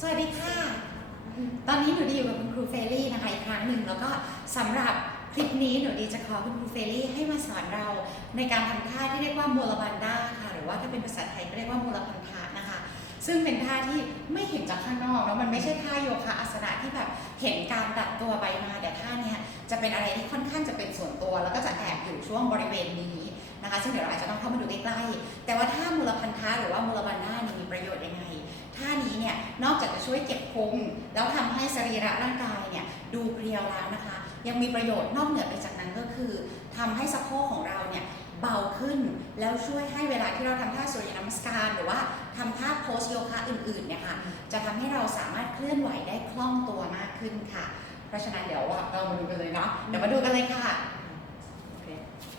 สวัสดีค่ะ ตอนนี้หนูดีอยู่กับคุณครูเฟรลี่นะคะอีกครั้งหนึ่งแล้วก็สำหรับคลิปนี้หนูดีจะขอคุณครูเฟรลี่ให้มาสอนเราในการทำท่าที่เรียกว่าโมลบันดาค่ะหรือว่าถ้าเป็นภาษาไทยก็เรียกว่าโมลพันธะนะคะ ซึ่งเป็นท่าที่ไม่เห็นจากข้างนอกแล้วมันไม่ใช่ท่าโยคะอาสนะที่แบบเห็นการดัดตัวไปมาแต่ท่าเนี้ยจะเป็นอะไรที่ค่อนข้างจะเป็นส่วนตัว แล้วก็จะแอบอยู่ช่วงบริเวณนี้นะคะ ซึ่งเดี๋ยวเราอาจจะต้องเข้ามาดูใกล้ๆแต่ว่าท่ามูลพันธะหรือว่ามูลบันดาเนี่ยมีประโยชน์ยังไง ท่านี้เนี่ยนอกจากจะช่วยเก็บพุงแล้วทำให้สรีระร่างกายเนี่ยดูเพรียวแล้วนะคะ ยังมีประโยชน์นอกเหนือไปจากนั้นก็คือทำให้สะโพกของเราเนี่ยเบาขึ้นแล้วช่วยให้เวลาที่เราทำท่าสุริยนมัสการ หรือว่าทำท่าโพสโยคะอื่นๆเนี่ยค่ะจะทำให้เราสามารถเคลื่อนไหวได้คล่องตัวมากขึ้นค่ะ เพราะฉะนั้นเดี๋ยวเรามาดูกันเลยเนาะเดี๋ยวมาดูกันเลยค่ะ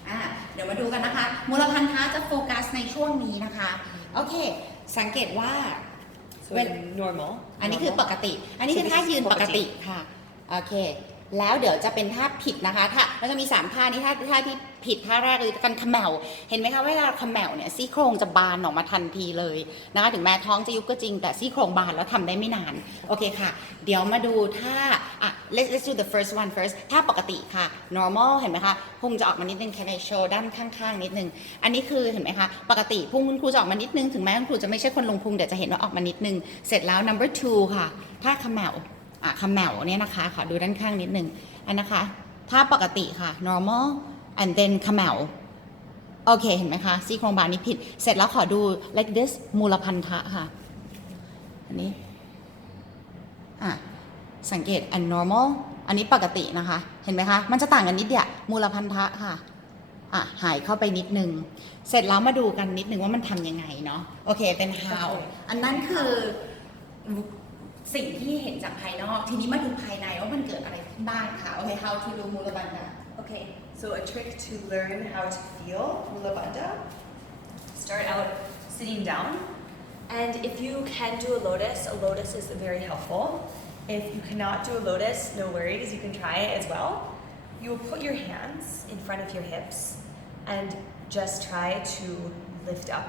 อะเดี๋ยวมาดูกันนะคะมูลพันธะจะโฟกัสในช่วงนี้นะคะ โอเค สังเกตว่า So When- normal. อันนี้คือป normal. กติ อันนี้คือท่ายืนปกติค่ะ โอเค แล้วเดี๋ยวจะเป็นท่าผิดนะคะท่าเราจะมีสามท่านี้ท่าท่าที่ผิดท่าแรกคือการเขมวเห็นไหมคะเวลาเขมวเนี่ยซี่โครงจะบานออกมาทันทีเลยนะคะถึงแม้ท้องจะยุบก็จริงแต่ซี่โครงบานแล้วทำได้ไม่นาน โอเคค่ะ เดี๋ยวมาดูท่าอะ let's let's do the first one first ท่าปกติค่ะ normal เห็นไหมคะพุงจะออกมานิดนึง can I show ด้านข้างๆนิดนึง อันนี้คือเห็นไหมคะปกติพุงคุณครูจะออกมานิดนึงถึงแม้คุณครูจะไม่ใช่คนลงพุงแต่จะเห็นว่าออกมานิดนึงเสร็จแล้ว number two ค่ะท่าเขมว อะเขมวเนี่ยนะคะขอดูด้านข้างนิดนึงอันนะคะท่าปกติค่ะ normal and then เขมวโอเค เห็นไหมคะซี่โครงบานนี้ผิด เสร็จแล้วขอดู like this มูลพันธะค่ะ อันนี้ อะ สังเกต and normal อันนี้ปกตินะคะ เห็นไหมคะ มันจะต่างกันนิดเดียวมูลพันธะค่ะ อะ หายเข้าไปนิดนึง เสร็จแล้วมาดูกันนิดนึงว่ามันทำยังไงเนาะ โอเค เป็น how อันนั้นคือ สิ่งที่เห็นจากภายนอก ทีนี้มาดูภายในว่ามันเกิดอะไรขึ้นบ้างค่ะ โอเค how to do มูลบันดา Okay, so a trick to learn how to feel Mula Bandha. Start out sitting down. And if you can do a lotus, a lotus is very helpful. If you cannot do a lotus, no worries, you can try it as well. You will put your hands in front of your hips and just try to lift up.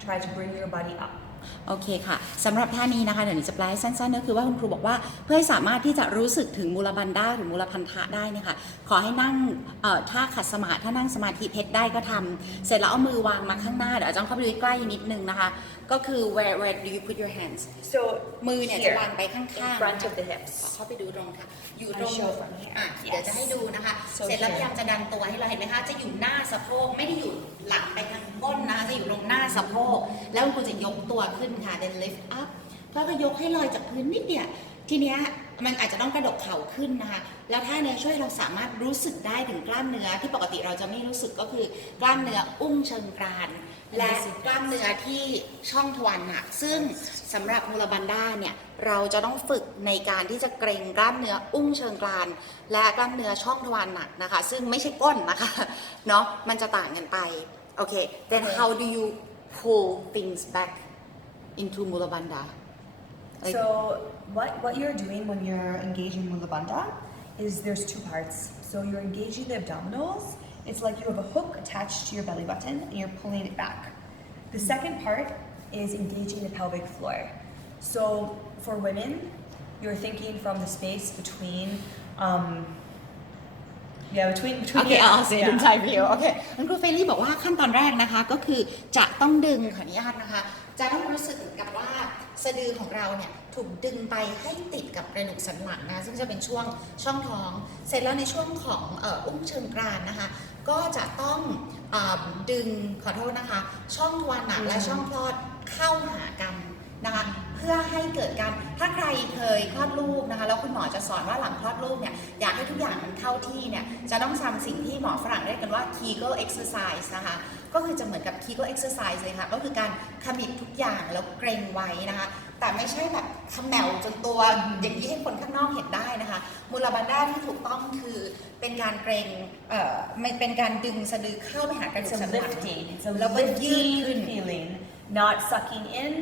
Try to bring your body up. โอเคค่ะสำหรับท่านี้นะคะเดี๋ยวหนูจะแปลให้สั้นๆก็คือว่าคุณครูบอกว่าเพื่อให้สามารถที่จะรู้สึกถึงมูลบันดาหรือมูลพันธะได้เนะคะขอให้นั่งเอ่อท่าขัดสมาธิถ้านั่งสมาธิเพชรได้ก็ทำเสร็จแล้วเอามือวางมาข้างหน้าเดี๋ยวอาจารย์เข้าไปดูใกล้ๆนิดนึงนะคะก็คือ where where do you put your hands So มือเนี่ยจะ here, วางไปข้าง in ๆ front of the hips. เข้าไปดูตรงค่ะอยู่ต I รง show from here. อะเดี๋ยวจะให้ดูนะคะ So เสร็จแล้ว here. พยายามจะดันตัวให้เราเห็นไหมคะจะอยู่หน้าสะโพกไม่ได้อยู่หลังไปทาง ก้นนะคะจะอยู่ตรงหน้าสะโพกแล้วคุณครูจะยกตัวขึ้นค่ะ then lift up ก็ก็ยกให้ลอยจากพื้นนิดเดียวทีเนี้ยมันอาจจะต้องกระดกเข่าขึ้นนะคะ แล้วท่าเนี้ยช่วยเราสามารถรู้สึกได้ถึงกล้ามเนื้อที่ปกติเราจะไม่รู้สึกก็คือกล้ามเนื้ออุ้งเชิงกราน และกล้ามเนื้อที่ช่องทวารหนัก ซึ่งสำหรับมูลบันด้าเนี่ยเราจะต้องฝึกในการที่จะเกรงกล้ามเนื้ออุ้งเชิงกราน และกล้ามเนื้อช่องทวารหนักนะคะ ซึ่งไม่ใช่ก้นนะคะเนาะมันจะต่างกันไป Okay, then how do you pull things back into Mulabandha? Like, so what what you're doing when you're engaging Mulabandha is there's two parts. So you're engaging the abdominals. It's like you have a hook attached to your belly button and you're pulling it back. The hmm. second part is engaging the pelvic floor. So for women, you're thinking from the space between um, yeah, between โอ between เค the เอา abs, เสีย yeah. ดูไทยวิวโอเคคุณครูเฟรลี่บอกว่าขั้นตอนแรกนะคะ ก็คือจะต้องดึงขออนุญาตนะคะ จะต้องรู้สึกเหมือนกับว่าสะดือของเราเนี่ยถูกดึงไปให้ติดกับกระดูกสันหลังนะ ซึ่งจะเป็นช่วงช่องท้อง เสร็จแล้วในช่วงของเอ่ออุ้งเชิงกรานนะคะ ก็จะต้องอาดึงขอโทษนะคะ ช่องทวารหนักและช่องคลอดเข้าหากันนะคะ เพื่อให้เกิดการถ้าใครเคยคลอดลูกนะคะแล้วคุณหมอจะสอนว่าหลังคลอดลูกเนี่ยอยากให้ทุกอย่างมันเข้าที่เนี่ยจะต้องทำสิ่งที่หมอฝรั่งเรียกกันว่า Kegel exercise นะคะก็คือจะเหมือนกับ Kegel exercise เลยค่ะก็คือการขมิบทุกอย่างแล้วเกรงไว้นะคะแต่ไม่ใช่แบบขมแมวจนตัวอย่างนี้ให้คนข้างนอกเห็นได้นะคะมูลบันดาที่ถูกต้องคือเป็นการเกรงเอ่อไม่เป็นการดึงสะดือเข้าไปหากระดู It's ก a สันหลัง lifting. It's a แล้วก็ยืดขึ้น lifting feeling, not sucking in.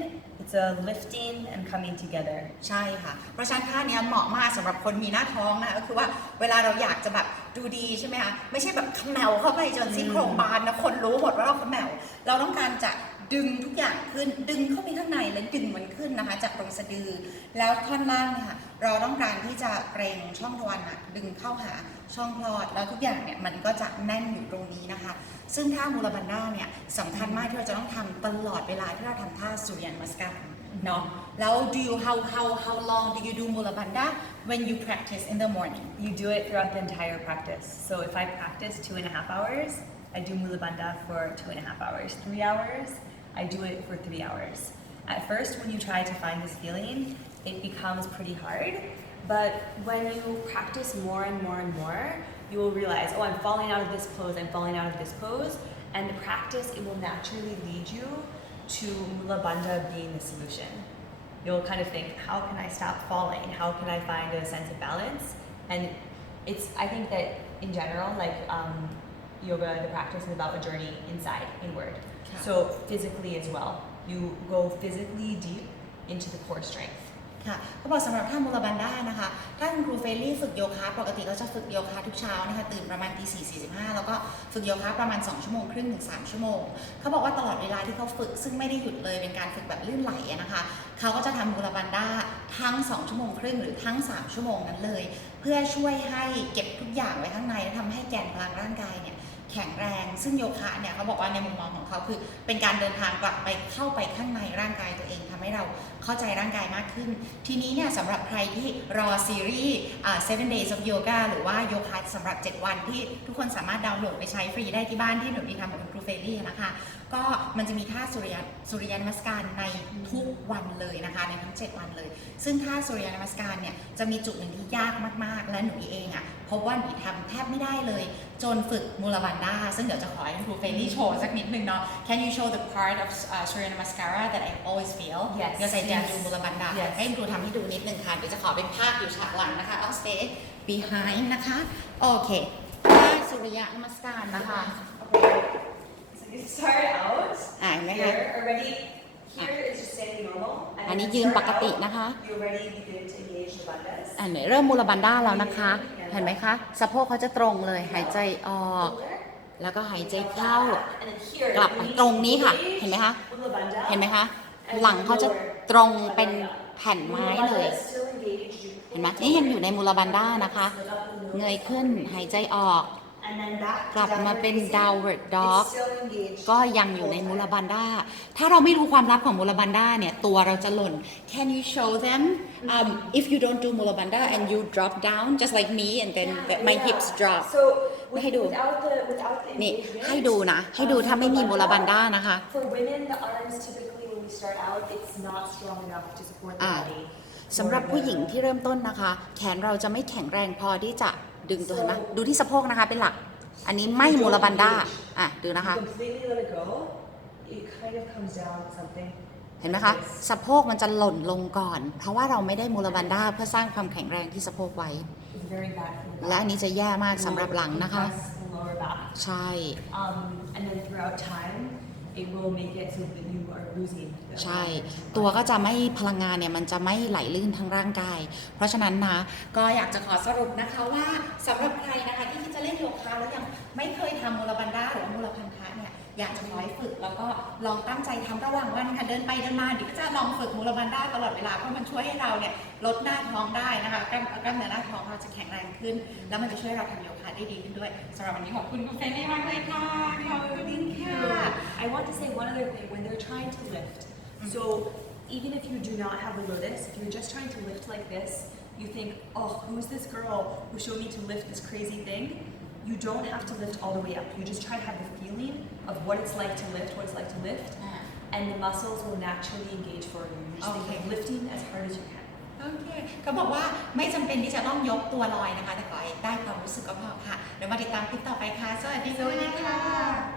It's a lifting and coming together. ใช่ค่ะ เพราะฉะนั้นท่าเนี้ยเหมาะมากสำหรับคนมีหน้าท้องนะก็คือว่าเวลาเราอยากจะแบบดูดีใช่ไหมคะไม่ใช่แบบเขมวเข้าไปจนซี่โครงบานนะคนรู้หมดว่าเราเขมวเราต้องการจะ ดึงทุกอย่างขึ้นดึงเข้าไปข้างในและดึงมันขึ้นนะคะ จากตรงสะดือ แล้วท่อนล่างเนี่ยค่ะเราต้องการที่จะเกรงช่องทวารหนักดึงเข้าหาช่องคลอดแล้วทุกอย่างเนี่ยมันก็จะแน่นอยู่ตรงนี้นะคะ ซึ่งท่ามูลบันดาเนี่ยสำคัญมากที่เราจะต้องทำตลอดเวลาที่เราทำท่าสุริยันมัสการเนาะแล้ว do you how how how long do you do มูลบันดา when you practice in the morning You do it throughout the entire practice. So if I practice two and a half hours, I do Mula Bandha for two and a half hours. Three hours, I do it for three hours. At first, when you try to find this feeling, it becomes pretty hard. But when you practice more and more and more, you will realize, oh, I'm falling out of this pose, I'm falling out of this pose. And the practice, it will naturally lead you to Mula Bandha being the solution you'll kind of think, how can I stop falling? How can I find a sense of balance? And it's, I think that in general, like um, yoga, the practice is about a journey inside, inward. Yeah. So physically as well, you go physically deep into the core strength. ค่ะเขาบอกสำหรับท่ามูลบันดานะคะถ้าคุณครูเฟรลี่ฝึกโยคะปกติก็จะฝึกโยคะทุกเช้านะคะตื่นประมาณตีสี่สี่สิบห้าแล้วก็ฝึกโยคะประมาณ 2 ชั่วโมงครึ่งถึง3ชั่วโมง เขาบอกว่าตลอดเวลาที่เขาฝึกซึ่งไม่ได้หยุดเลยเป็นการฝึกแบบลื่นไหลอะนะคะเขาก็จะทำมูลบันดาทั้ง 2 ชั่วโมงครึ่งหรือทั้ง 3 ชั่วโมงนั้นเลย เพื่อช่วยให้เก็บทุกอย่างไว้ข้างในและทำให้แกนกลางร่างกายเนี่ย แข็งแรง ซึ่งโยคะเนี่ยเขาบอกว่าในมุมมองของเขาคือเป็นการเดินทางกลับไปเข้าไปข้างในร่างกายตัวเองทำให้เราเข้าใจร่างกายมากขึ้น ทีนี้เนี่ยสำหรับใครที่รอซีรีส์อ่า seven days of yoga หรือว่าโยคะสำหรับ 7 วันที่ทุกคนสามารถดาวน์โหลดไปใช้ฟรีได้ที่บ้านที่หนูมีทำกับคุณครูเฟรลี่นะคะก็มันจะมีท่าสุริยนสุริยันมัสการในทุกวันเลยนะคะในทั้ง 7 วันเลย ซึ่งท่าสุริยันมัสการเนี่ยจะมีจุดหนึ่งที่ยากมากๆ และหนูเองอะ่ะพบว่าหนูทำแทบไม่ได้เลย จนฝึกมูลบันดาซึ่งเดี๋ยวจะขอให้คุณครูเฟรลี่โชว์สักนิดนึงเนาะ Can you show the part of uh, Surya Namaskara that I always feel Yes, because I didn't yes. do มูลบันดา Yes. ให้คุณครูทำให้ดูนิดนึงค่ะ เดี๋ยวจะขอเป็นภาพอยู่ฉากหลังนะคะ I'll stay behind นะคะ โอเคท่าสุริยนมัสการนะคะ So you start out อ่าเห็นไหมคะ here already. Here is just standing normal. อัน And นี้ then ยื you น start ปกติ out, นะคะ You already begin to engage the bandhas. อันนี้เริ่มมูลบันด้าแล้วนะคะ เห็นไหมคะ สะโพกเขาจะตรงเลย หายใจออก แล้วก็หายใจเข้า And then here, กลับมาตรงนี้ค่ะ เห็นไหมคะ Mula Bandha. เห็นไหมคะ หลังเขาจะตรงเป็นแผ่นไม้เลย เห็นไหมนี่ยังอยู่ในมูลบันด้านะคะ เงยขึ้น หายใจออก กลับมาเป็น downward dog ก็ยังอยู่ในมูลบันดาถ้าเราไม่รู้ความลับของมูลบันดาเนี่ย ตัวเราจะหล่น Can you show them um, if you don't do มูลบันดา and you drop down just like me and then the, my hips drop So ให้ดู without the without the นี่ engagement, ให้ดูนะ ให้ดูถ้าไม่มีมูลบันดานะคะ For women, the arms typically when we start out, it's not strong enough to support the อ่า body. สำหรับผู้หญิงที่เริ่มต้นนะคะ แขนเราจะไม่แข็งแรงพอที่จะ ดึงตัวเห็นไหมดูที่สะโพกนะคะเป็นหลัก อันนี้ไม่มูลบันดาอะดูนะคะ เห็นไหมคะ สะโพกมันจะหล่นลงก่อน เพราะว่าเราไม่ได้มูลบันดาเพื่อสร้างความแข็งแรงที่สะโพกไว้ และอันนี้จะแย่มากสำหรับหลังนะคะ ใช่ Um, and then throughout time, it will make it so that you ใช่ ตัวก็จะไม่พลังงานเนี่ยมันจะไม่ไหลลื่นทั้งร่างกาย เพราะฉะนั้นนะก็อยากจะขอสรุปนะคะว่าสำหรับใครนะคะที่คิดจะเล่นโยคะแล้วยังไม่เคยทำมูลบันดาหรือมูลพันธะเนี่ย อยากจะขอให้ฝึก แล้วก็ลองตั้งใจทำระหว่างวันค่ะเดินไปเดินมาเดี๋ยวก็จะลองฝึกมูลบันดาตลอดเวลาเพราะมันช่วยให้เราเนี่ยลดหน้าท้องได้นะคะกล้ามกล้ามเนื้อหน้าท้องเราจะแข็งแรงขึ้น แล้วมันจะช่วยเราทำโยคะได้ดีขึ้นด้วยสำหรับวันนี้ขอบคุณคุณเฟรนนี่มากเลยค่ะขอบคุณ Thank ค่ะ you. I want to say one other thing. When they're trying to lift, so even if you do not have a lotus, if you're just trying to lift like this, you think, oh, who's this girl who showed me to lift this crazy thing? You don't have to lift all the way up. You just try to have the feeling of what it's like to lift, what it's like to lift, อ่า and the muscles will naturally engage for you. You just think Okay. of lifting as hard as you can. โอเคเขาบอกว่าไม่จำเป็นที่จะต้องยกตัวลอยนะคะ แต่ขอให้ได้ความรู้สึกก็พอค่ะ เดี๋ยวมาติดตามคลิปต่อไปค่ะ สวัสดีค่ะ